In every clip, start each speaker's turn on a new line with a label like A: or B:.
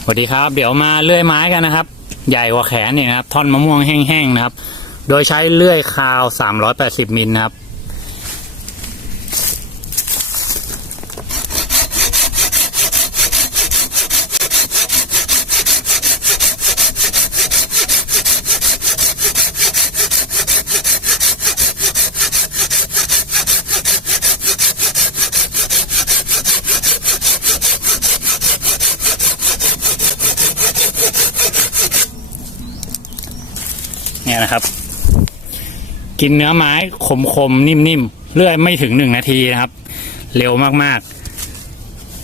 A: สวัสดีครับ เดี๋ยวมาเลื่อยไม้กันนะครับ ใหญ่กว่าแขนเนี่ยนะครับ ท่อนมะม่วงแห้งๆนะครับ โดยใช้เลื่อยคาว 380มิลนะครับ เนี่ยนะครับ กินเนื้อไม้คมๆนิ่มๆเลื่อยไม่ถึงหนึ่งนาทีนะครับ เร็วมาก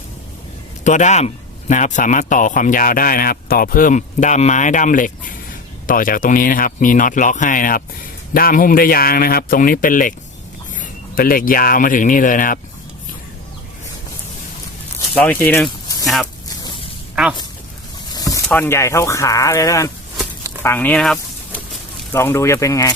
A: ๆ ตัวด้ามนะครับ สามารถต่อความยาวได้นะครับ ต่อเพิ่มด้ามไม้ด้ามเหล็ก ต่อจากตรงนี้นะครับ มีน็อตล็อกให้นะครับ ด้ามหุ้มด้วยยางนะครับ ตรงนี้เป็นเหล็ก เป็นเหล็กยาวมาถึงนี่เลยนะครับลองอีกทีหนึ่งนะครับ เอาท่อนใหญ่เท่าขาเลยแล้วกันฝั่งนี้นะครับ ลองดูจะเป็นไง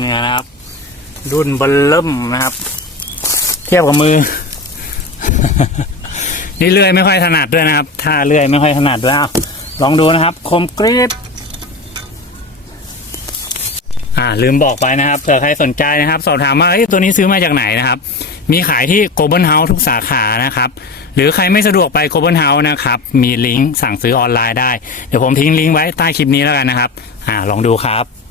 A: เนี่ยนะครับ รุ่นเบลเริ่มนะครับ เทียบกับมือ นี่เลื่อยไม่ค่อยถนัดด้วยนะครับถ้าเลื่อยไม่ค่อยถนัดด้วยเอาลองดูนะครับ คมกริบอ่า ลืมบอกไปนะครับเผื่อใครสนใจนะครับ สอบถามว่าเอ้ตัวนี้ซื้อมาจากไหนนะครับ มีขายที่โกลบอลเฮาส์ทุกสาขานะครับ หรือใครไม่สะดวกไปโกลบอลเฮาส์นะครับ มีลิงก์สั่งซื้อออนไลน์ได้ เดี๋ยวผมทิ้งลิงก์ไว้ใต้คลิปนี้แล้วกันนะครับ อ่า ลองดูครับ